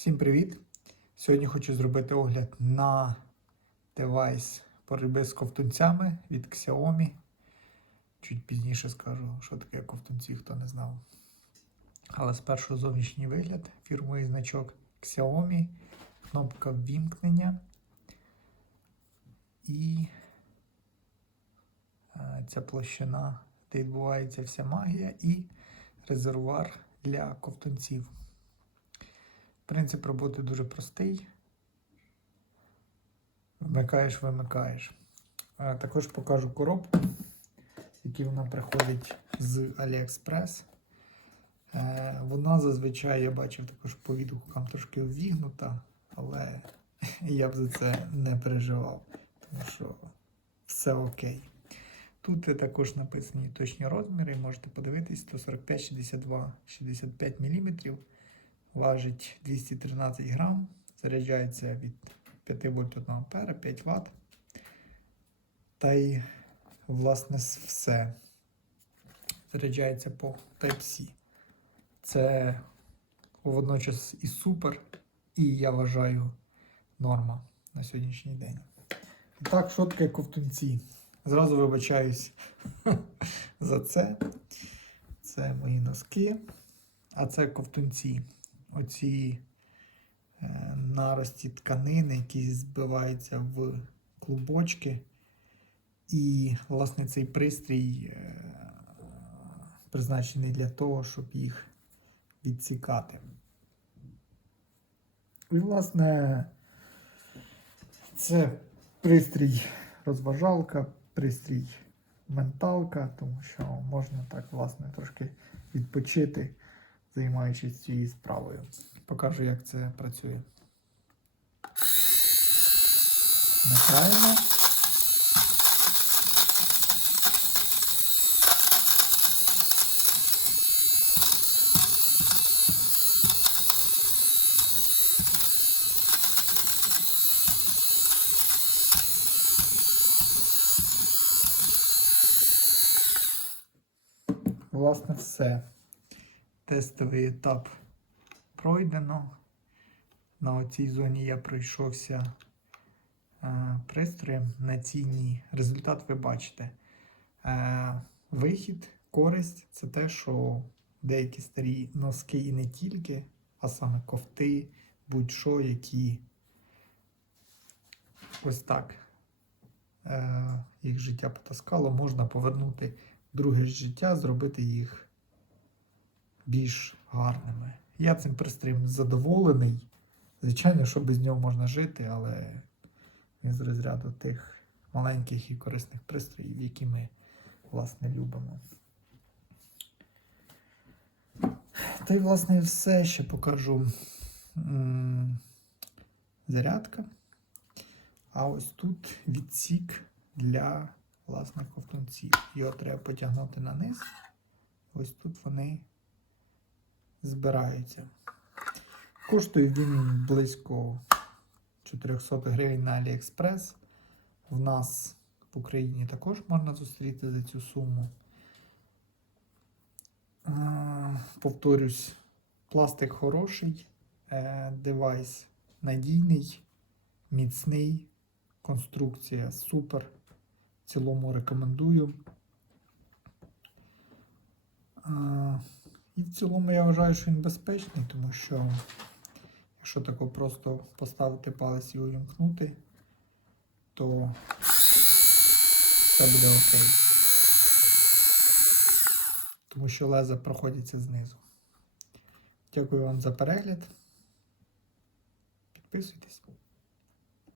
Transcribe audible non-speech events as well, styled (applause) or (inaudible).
Всім привіт! Сьогодні хочу зробити огляд на девайс боротьби з ковтунцями від Xiaomi. Чуть пізніше скажу, що таке ковтунці, хто не знав. Але спершу зовнішній вигляд, фірмовий значок Xiaomi, кнопка ввімкнення і е, ця площина, де відбувається вся магія, і резервуар для ковтунців. Принцип роботи дуже простий. Вмикаєш, вимикаєш. Також покажу коробку, в якій вона приходить з AliExpress. Е, Вона зазвичай, я бачив також по відгукам трошки ввігнута, але (laughs) я б за це не переживав, тому що все окей. Тут також написані точні розміри, можете подивитись 145, 62, 65 мм важить 213 грам, заряджається від 5 вольт 1 ампера, 5 Вт. Та й, власне, все. Заряджається по Type-C. Це водночас і супер, і я вважаю норма на сьогоднішній день. І так, що таке ковтунці? Зразу вибачаюсь (laughs) за це. Це мої носки, а це ковтунці оці е, нарості тканини, які збиваються в клубочки. І, власне, цей пристрій е, призначений для того, щоб їх відсікати. І, власне, це пристрій розважалка, пристрій менталка, тому що можна так, власне, трошки відпочити займаючись цією справою. Покажу, як це працює. Вмикаємо. Власне, все тестовий етап пройдено. На оцій зоні я пройшовся е, пристроєм, на цій ні. Результат ви бачите. Е, вихід, користь це те, що деякі старі носки і не тільки, а саме кофти, будь-що, які ось так е, їх життя потаскало, можна повернути друге життя, зробити їх більш гарними. Я цим пристроєм задоволений. Звичайно, що без нього можна жити, але він з розряду тих маленьких і корисних пристроїв, які ми, власне, любимо. Та й, власне, все ще покажу зарядка. А ось тут відсік для власне ковтунців. Його треба потягнути на низ. Ось тут вони збираються. Коштує він близько 400 гривень на AliExpress. В нас в Україні також можна зустріти за цю суму. А, Повторюсь, пластик хороший, е, девайс надійний, міцний, конструкція супер. В цілому рекомендую. В цілому я вважаю, що він безпечний, тому що якщо тако просто поставити палець і увімкнути, то все буде окей. Тому що леза проходяться знизу. Дякую вам за перегляд. Підписуйтесь.